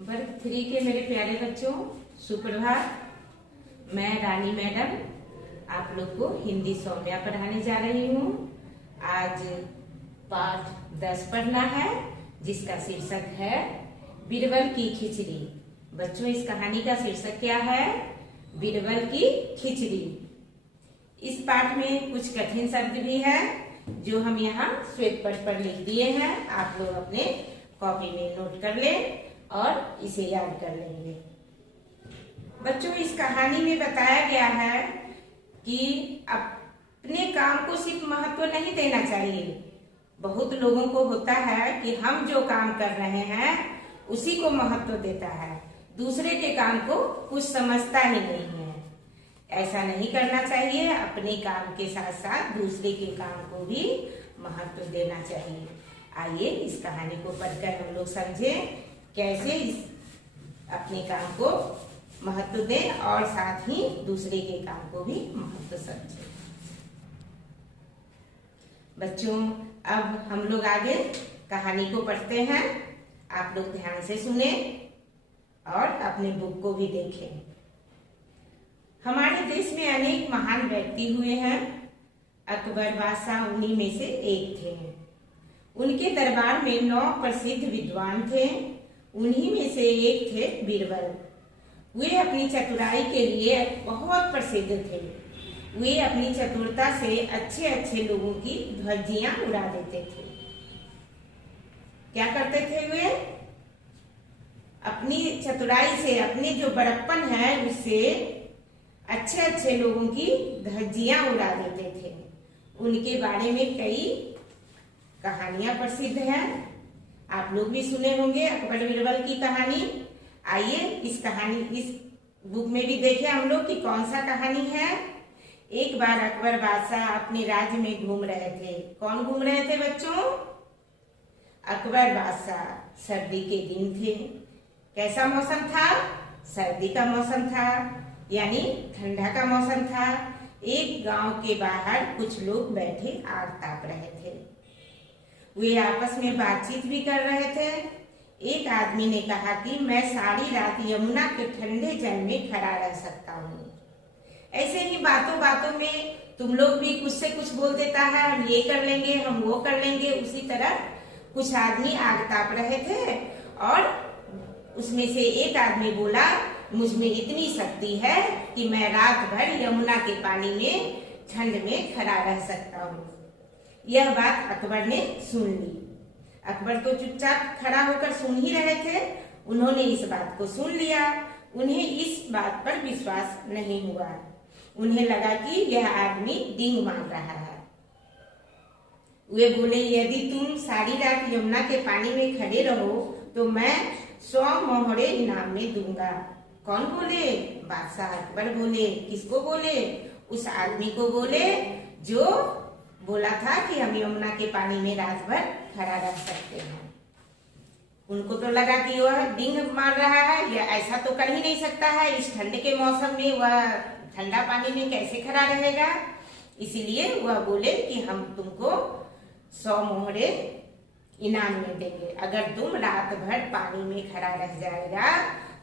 वर्ग 3 के मेरे प्यारे बच्चों, सुप्रभात। मैं रानी मैडम आप लोग को हिंदी सौम्या पढ़ाने जा रही हूँ। आज पाठ 10 पढ़ना है, जिसका शीर्षक है बीरबल की खिचड़ी। बच्चों, इस कहानी का शीर्षक क्या है? बीरबल की खिचड़ी। इस पाठ में कुछ कठिन शब्द भी है जो हम यहाँ श्वेत पट पर लिख दिए हैं। आप लोग अपने कॉपी में नोट कर लें और इसे याद कर लेंगे। बच्चों, इस कहानी में बताया गया है कि अपने काम को सिर्फ महत्व नहीं देना चाहिए। बहुत लोगों को होता है कि हम जो काम कर रहे हैं उसी को महत्व देता है, दूसरे के काम को कुछ समझता ही नहीं है। ऐसा नहीं करना चाहिए। अपने काम के साथ साथ दूसरे के काम को भी महत्व देना चाहिए। आइए इस कहानी को पढ़कर हम लोग समझें कैसे इस अपने काम को महत्व दें और साथ ही दूसरे के काम को भी महत्व समझें। बच्चों, अब हम लोग आगे कहानी को पढ़ते हैं। आप लोग ध्यान से सुने और अपने बुक को भी देखें। हमारे देश में अनेक महान व्यक्ति हुए हैं। अकबर बादशाह उन्हीं में से एक थे। उनके दरबार में 9 प्रसिद्ध विद्वान थे। उन्हीं में से एक थे बीरबल। वे अपनी चतुराई के लिए बहुत प्रसिद्ध थे। वे अपनी चतुरता से अच्छे अच्छे लोगों की धज्जियां उड़ा देते थे। क्या करते थे वे? अपनी चतुराई से, अपने जो बड़प्पन है उससे अच्छे अच्छे लोगों की धज्जियां उड़ा देते थे। उनके बारे में कई कहानियां प्रसिद्ध हैं। आप लोग भी सुने होंगे अकबर बीरबल की कहानी। आइए इस बुक में भी देखें हम लोग कि कौन सा कहानी है। एक बार अकबर बादशाह अपने राज्य में घूम रहे थे। कौन घूम रहे थे बच्चों? अकबर बादशाह। सर्दी के दिन थे। कैसा मौसम था? सर्दी का मौसम था, यानी ठंडा का मौसम था। एक गांव के बाहर कुछ लोग बैठे आग ताप रहे थे। वे आपस में बातचीत भी कर रहे थे। एक आदमी ने कहा कि मैं सारी रात यमुना के ठंडे जल में खड़ा रह सकता हूँ। ऐसे ही बातों बातों में तुम लोग भी कुछ से कुछ बोल देता है, हम ये कर लेंगे, हम वो कर लेंगे। उसी तरह कुछ आदमी आग ताप रहे थे और उसमें से एक आदमी बोला, मुझ में इतनी शक्ति है कि मैं रात भर यमुना के पानी में ठंड में खड़ा रह सकता हूँ। यह बात अकबर ने सुन ली। अकबर तो चुपचाप खड़ा होकर सुन ही रहे थे। उन्होंने इस बात को सुन लिया। उन्हें इस बात पर विश्वास नहीं हुआ। उन्हें लगा कि यह आदमी डींग मार रहा है। वे बोले, यदि तुम सारी रात यमुना के पानी में खड़े रहो तो मैं 100 मोहरे इनाम में दूंगा। कौन बोले? बादशाह अकबर बोले। किसको बोले? उस आदमी को बोले जो बोला था कि हम यमुना के पानी में रात भर खड़ा रह सकते हैं। उनको तो लगा कि वह डींग मार रहा है, या ऐसा तो कर ही नहीं सकता है। इस ठंड के मौसम में वह ठंडा पानी में कैसे खड़ा रहेगा। इसीलिए वह बोले कि हम तुमको 100 मोहरे इनाम में देंगे। अगर तुम रात भर पानी में खड़ा रह जाएगा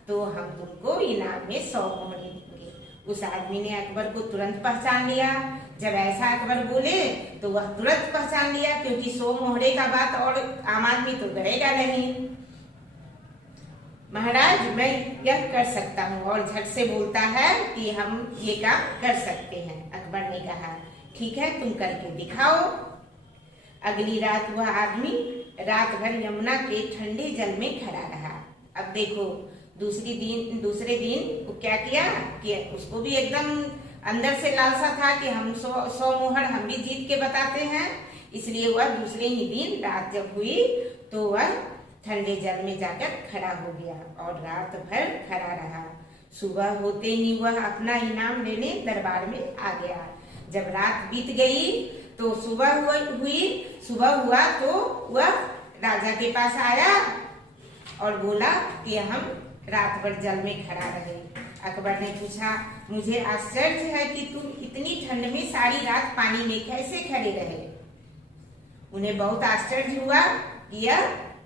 तो हम तुमको इनाम में 100 मोहरे देंगे। उस आदमी ने अकबर को तुरंत पहचान लिया। जब ऐसा अकबर बोले तो वह तुरंत पहचान लिया, क्योंकि 100 मोहरे का बात और आम आदमी तो करेगा नहीं। महाराज, मैं यह कर सकता हूँ, और झट से बोलता है कि हम ये काम कर सकते हैं। अकबर ने कहा, ठीक है, तुम करके दिखाओ। अगली रात वह आदमी रात भर यमुना के ठंडे जल में खड़ा रहा। अब देखो, दूसरे दिन वो क्या किया कि उसको भी एकदम अंदर से लालसा था कि हम 100 मोहर हम भी जीत के बताते हैं। इसलिए वह दूसरे ही दिन रात जब हुई तो वह ठंडे जल में जाकर खड़ा हो गया और रात भर खड़ा रहा। सुबह होते ही वह अपना इनाम लेने दरबार में आ गया। जब रात बीत गई तो सुबह हुआ तो वह राजा के पास आया और बोला कि हम रात भर जल में खड़ा रहे। अकबर ने पूछा, मुझे आश्चर्य है कि तुम इतनी ठंड में सारी रात पानी में कैसे खड़े रहे। उन्हें बहुत आश्चर्य हुआ कि यह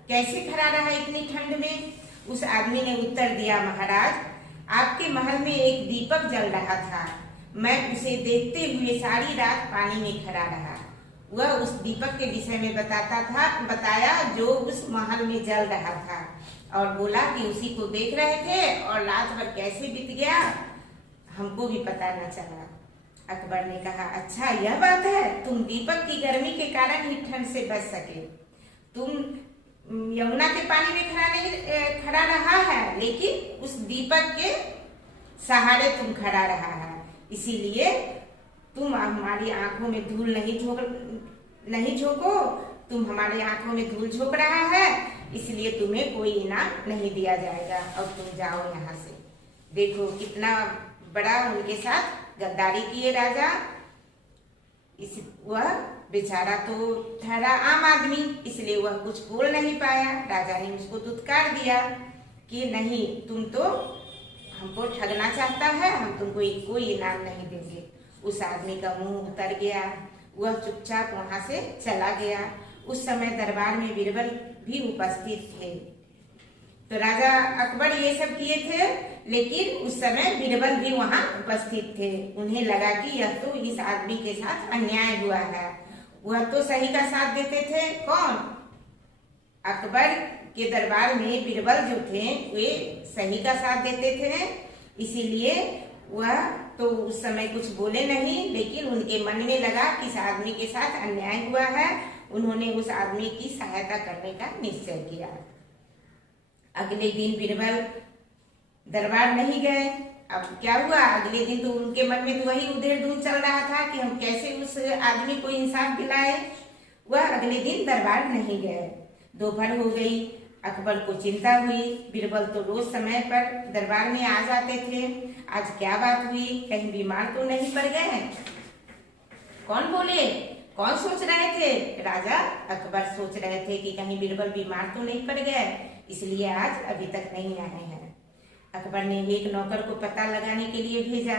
कैसे खड़ा रहा इतनी ठंड में। उस आदमी ने उत्तर दिया, महाराज, आपके महल में एक दीपक जल रहा था। मैं उसे देखते हुए सारी रात पानी में खड़ा रहा। वह उस दीपक के विषय में बताया जो उस महल में जल रहा था, और बोला कि उसी को देख रहे थे और रात भर कैसे बीत गया हमको भी पता न चला। अकबर ने कहा, अच्छा यह बात है, तुम दीपक की गर्मी के कारण ही ठंड से बच सके। तुम यमुना के पानी में खड़ा रहा है, लेकिन उस दीपक के सहारे तुम खड़ा रहा है, इसीलिए तुम हमारी आंखों में धूल नहीं झोंको। तुम हमारी आंखों में धूल झोंक रहा है, इसलिए तुम्हें कोई इनाम नहीं दिया जाएगा। अब तुम जाओ यहाँ से। देखो कितना बड़ा उनके साथ गद्दारी किए राजा। वह बेचारा तो ठहरा आम आदमी, इसलिए वह कुछ बोल नहीं पाया। राजा ने उसको दुत्कार दिया कि नहीं, तुम तो हमको ठगना चाहता है, हम तुमको कोई इनाम नहीं देंगे। उस आदमी का मुंह उतर गया, वह चुपचाप वहां से चला गया। उस समय दरबार में बीरबल भी उपस्थित थे। तो राजा अकबर ये सब किए थे, लेकिन उस समय बीरबल भी वहां उपस्थित थे। उन्हें लगा कि यह तो इस आदमी के साथ अन्याय हुआ है। वह तो सही का साथ देते थे। कौन? अकबर के दरबार में बीरबल जो थे वे सही का साथ देते थे, इसीलिए वह तो उस समय कुछ बोले नहीं, लेकिन उनके मन में लगा कि इस आदमी के साथ अन्याय हुआ है। उन्होंने उस आदमी की सहायता करने का निश्चय किया। अगले दिन बीरबल दरबार नहीं गए। अब क्या हुआ, अगले दिन तो उनके मन में तो वही उधेड़-धुन चल रहा था कि हम कैसे उस आदमी को इंसाफ दिलाए। वह अगले दिन दरबार नहीं गए। दोपहर हो गई, अकबर को चिंता हुई। बीरबल तो रोज समय पर दरबार में आ जाते थे, आज क्या बात हुई, कहीं बीमार तो नहीं पड़ गए? कौन बोले? कौन सोच रहे थे? राजा अकबर सोच रहे थे कि कहीं बीरबल बीमार तो नहीं पड़ गए, इसलिए आज अभी तक नहीं आए हैं। अकबर ने एक नौकर को पता लगाने के लिए भेजा।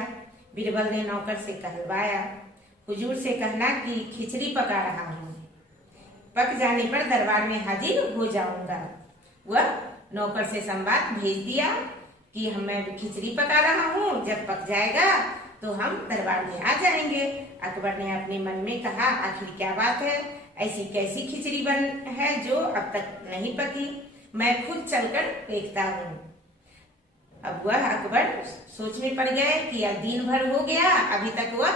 बीरबल ने नौकर से कहलवाया, हुजूर से कहना कि खिचड़ी पका रहा हूँ, पक जाने पर दरबार में हाजिर हो जाऊंगा। वह नौकर से संवाद भेज दिया कि मैं खिचड़ी पका रहा हूँ, जब पक जाएगा तो हम दरबार में आ जाएंगे। अकबर ने अपने मन में कहा, आखिर क्या बात है, ऐसी कैसी खिचड़ी बन है जो अब तक नहीं पकी, मैं खुद चलकर देखता हूँ। अब वह अकबर सोच में पड़ गए कि यह दिन भर हो गया, अभी तक वह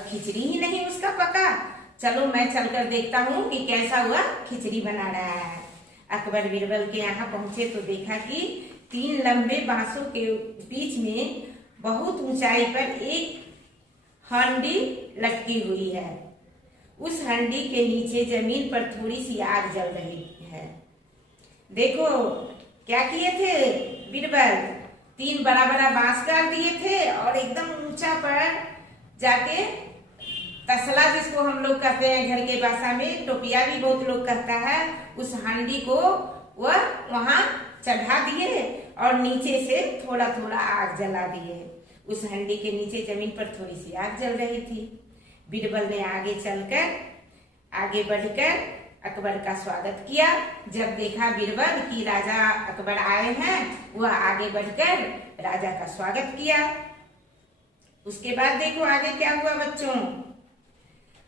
खिचड़ी ही नहीं उसका पका। चलो मैं चलकर देखता हूँ कि कैसा हुआ खिचड़ी बना रहा है। अकबर बीरबल के यहाँ पहुंचे तो देखा कि 3 लंबे बांसों के बीच में बहुत ऊंचाई पर एक हांडी लटकी हुई है। उस हांडी के नीचे जमीन पर थोड़ी सी आग जल रही है। देखो क्या किए थे बीरबल, 3 बड़ा बड़ा बांस काट दिए थे और एकदम ऊंचा पर जाके तसला, जिसको हम लोग कहते हैं घर के भाषा में, टोपिया भी बहुत लोग कहता है, उस हांडी को वह वहां चढ़ा दिए और नीचे से थोड़ा थोड़ा आग जला दिए। उस हांडी के नीचे जमीन पर थोड़ी सी आग जल रही थी। बीरबल ने आगे बढ़कर अकबर का स्वागत किया। जब देखा बीरबल कि राजा अकबर आए हैं, वह आगे बढ़कर राजा का स्वागत किया। उसके बाद देखो आगे क्या हुआ बच्चों।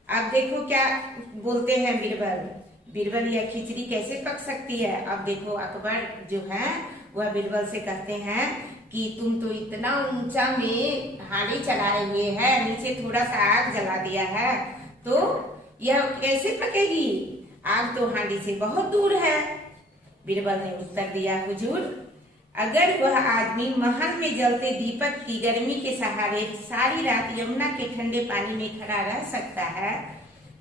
अब देखो क्या बोलते हैं बीरबल, यह खिचड़ी कैसे पक सकती है। अब देखो अकबर जो है वह बीरबल से कहते हैं कि तुम तो इतना ऊंचा में हांडी चढ़ाए हुए है, नीचे थोड़ा सा आग जला दिया है, तो यह कैसे पकेगी, आग तो हांडी से बहुत दूर है। बीरबल ने उत्तर दिया, हुजूर, अगर वह आदमी महल में जलते दीपक की गर्मी के सहारे सारी रात यमुना के ठंडे पानी में खड़ा रह सकता है,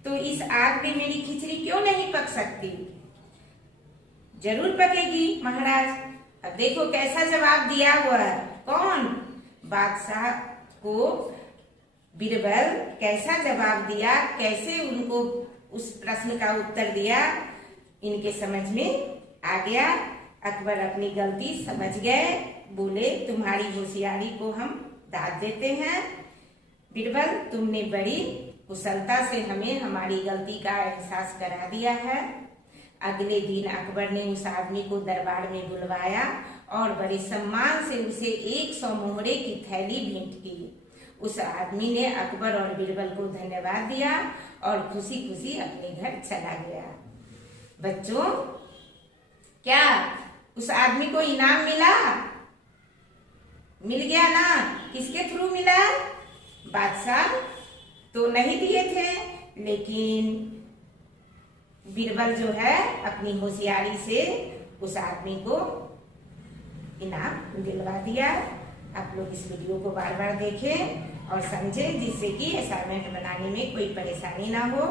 तो इस आग में मेरी खिचड़ी क्यों नहीं पक सकती? जरूर पकेगी महाराज। अब देखो कैसा जवाब दिया हुआ। कौन? बादशाह को बीरबल कैसा जवाब दिया, कैसे उनको उस प्रश्न का उत्तर दिया, इनके समझ में आ गया। अकबर अपनी गलती समझ गए, बोले तुम्हारी होशियारी को हम दाद देते हैं। बीरबल, तुमने बड़ी कुशलता से हमें हमारी गलती का एहसास करा दिया है। अगले दिन अकबर ने उस आदमी को दरबार में बुलवाया और बड़े सम्मान से उसे 100 मोहरे की थैली भेंट की। उस आदमी ने अकबर और बीरबल को धन्यवाद दिया और खुशी खुशी अपने घर चला गया। बच्चों, क्या उस आदमी को इनाम मिला? मिल गया ना? किसके थ्रू मिला? बादशाह तो नहीं दिए थे, लेकिन बीरबल जो है अपनी होशियारी से उस आदमी को इनाम दिलवा दिया। आप लोग इस वीडियो को बार बार देखें और समझें, जिससे कि असाइनमेंट बनाने में कोई परेशानी ना हो।